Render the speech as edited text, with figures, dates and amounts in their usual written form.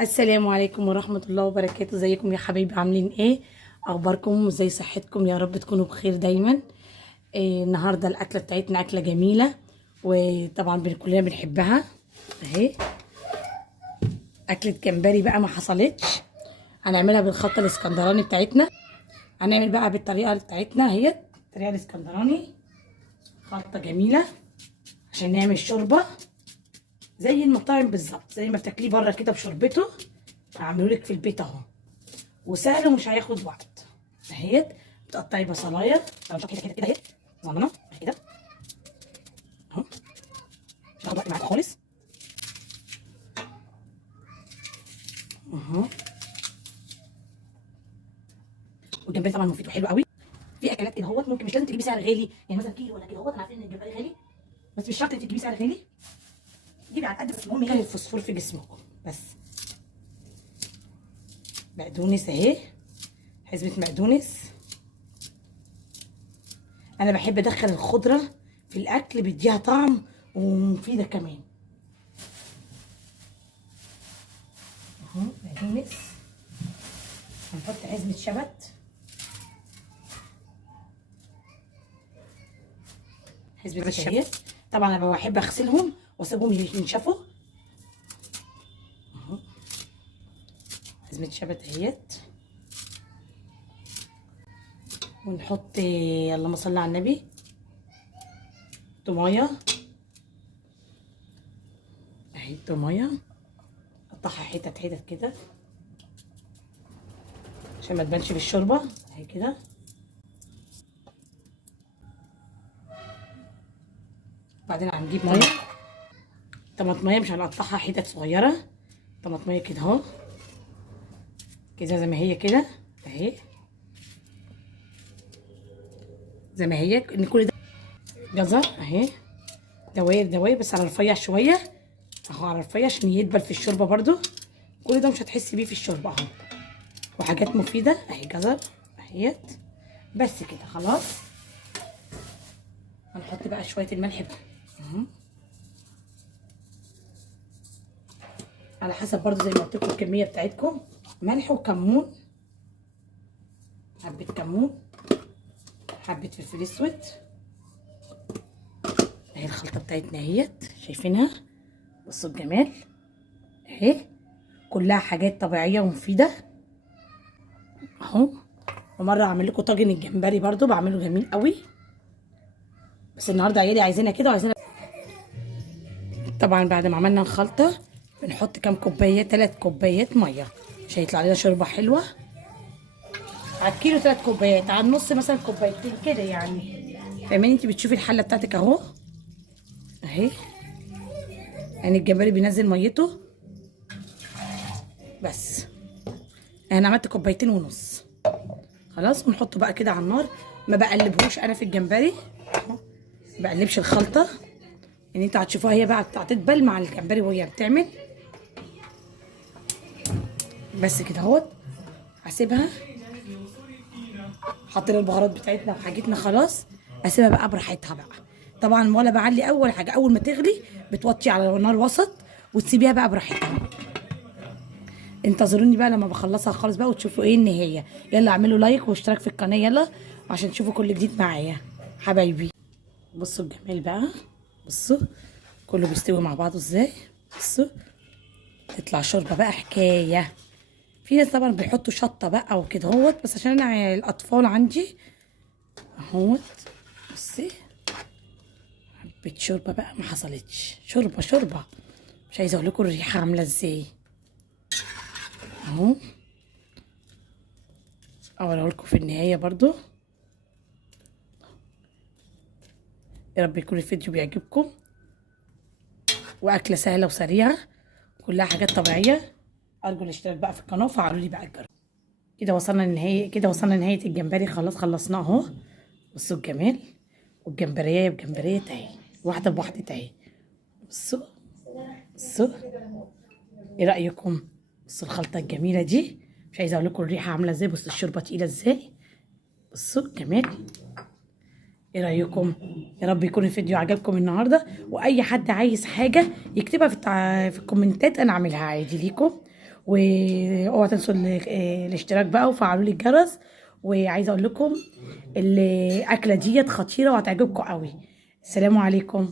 السلام عليكم ورحمة الله وبركاته. ازيكم يا حبايبي؟ عاملين ايه؟ اخباركم وازاي صحتكم؟ يا رب تكونوا بخير دايما. النهارده الاكله بتاعتنا اكله جميله، وطبعا كلنا بنحبها. اهي اكله جمبري بقى ما حصلتش. هنعملها بالخلطه الاسكندراني بتاعتنا. هنعمل بقى بالطريقه بتاعتنا، هي الطريقه الاسكندراني، خلطه جميله عشان نعمل شوربه زي المطاعم بالظبط، زي ما بتاكليه بره كده بشوربته. هعمله لك في البيت اهو، وسهل ومش هياخد وقت. اهيت بتقطعي بصلايه كده كده كده اهي صغننه كده اهو، مش هاخد وقت معاكي خالص اهو. والجمبري طبعا مفيد وحلو قوي. في اكلات كده اهوت ممكن مش لازم تجيبي سعر غالي، يعني مثلا كيلو ولا كده اهوت. انا عارفين ان الجمبري غالي، بس مش شرط انت تجيبي سعر غالي، جيبي على قد بس المهم يغلي الفوسفور في جسمكم بس. بقدونس اهي، حزمه بقدونس. انا بحب ادخل الخضره في الاكل، بيديها طعم ومفيده كمان اهو. بقدونس، هنحط حزمه شبت، حزمه الشبت. طبعا انا بحب اغسلهم واسيبهم ينشفوا اهو. حزمه شبت اهيت، ونحط اللهم صل على النبي طمايه اهي. الطمايه قطعها حتت حتت كده عشان ما تبانش في الشوربه اهي كده. بعدين هنجيب ميه، طماطميه مش هنقطعها حتت صغيره، طماطميه كده اهو، كده زي ما هي كده اهي، زي ما هي. ان كل ده جزر اهي، دواير دواير بس على رفيع شويه اهو، على رفيع عشان يدبل في الشوربه برضو. كل ده مش هتحسي بيه في الشوربه اهو، وحاجات مفيده اهي، جزر اهيت. بس كده خلاص. هنحط بقى شويه الملح بقى اهو، على حسب برضو زي ما قلت لكم الكميه بتاعتكم. ملح وكمون، حبه كمون، حبه فلفل اسود اهي. الخلطه بتاعتنا اهيت، شايفينها؟ بصوا الجمال اهي، كلها حاجات طبيعيه ومفيده اهو. ومره اعمل لكم طاجن الجمبري برضو بعمله جميل قوي، بس النهارده عيالي عايزينها كده وعايزينها. طبعا بعد ما عملنا الخلطه بنحط كام كوبايه، 3 كوبايات ميه عشان يطلع لنا شوربه حلوه. على الكيلو 3 كوبايات، على النص مثلا كوبايتين كده يعني، فاهماني؟ انت بتشوفي الحله بتاعتك اهو اهي، يعني الجمبري بينزل ميته بس. انا عملت كوبايتين ونص خلاص. ونحطه بقى كده على النار، ما بقلبهوش انا في الجمبري، ما بقلبش الخلطه، ان انتوا هتشوفوها هي بقى هتتبل مع الجمبري وهي بتعمل. بس كده اهوت، هسيبها. حطينا البهارات بتاعتنا وحاجتنا خلاص، اسيبها بقى براحتها بقى. طبعا ولا بعلي، اول حاجه اول ما تغلي بتوطي على نار وسط وتسيبيها بقى براحتها. انتظروني بقى لما بخلصها خالص بقى وتشوفوا ايه النهايه. يلا اعملوا لايك واشتراك في القناه يلا، عشان تشوفوا كل جديد معايا حبايبي. بصوا الجمال بقى، بصوا كله بيستوي مع بعضه ازاي. بصوا تطلع شوربه بقى حكايه. في ناس طبعا بيحطوا شطه بقى وكده اهوت، بس عشان انا الاطفال عندي اهوت. بصي حبه شوربه بقى ما حصلتش، شوربه شوربه، مش عايزه اقول لكم الريحه عامله ازاي اهو. اوريه لكم في النهايه برضو. يا رب يكون الفيديو بيعجبكم، واكله سهله وسريعه كلها حاجات طبيعيه. ارجو الاشتراك بقى في القناه وفعلوا لي بقى الجرس. كده وصلنا للنهايه، كده وصلنا لنهايه الجمبري خلاص، خلصناه اهو. بصوا الجمال، والجمبريه بجمبريه اهي، واحده بواحده اهي. بصوا بصوا، ايه رايكم؟ بصوا الخلطه الجميله دي، مش عايزه اقول لكم الريحه عامله ازاي. بصوا الشوربه تقيله ازاي، بصوا الجمال. ايه رايكم؟ يا رب يكون الفيديو عجبكم النهارده. واي حد عايز حاجه يكتبها في الكومنتات، انا اعملها عادي ليكم. واوعوا تنسوا الاشتراك بقى وفعلوا لي الجرس. وعايزه اقول لكم الاكله ديت خطيره وهتعجبكم قوي. السلام عليكم.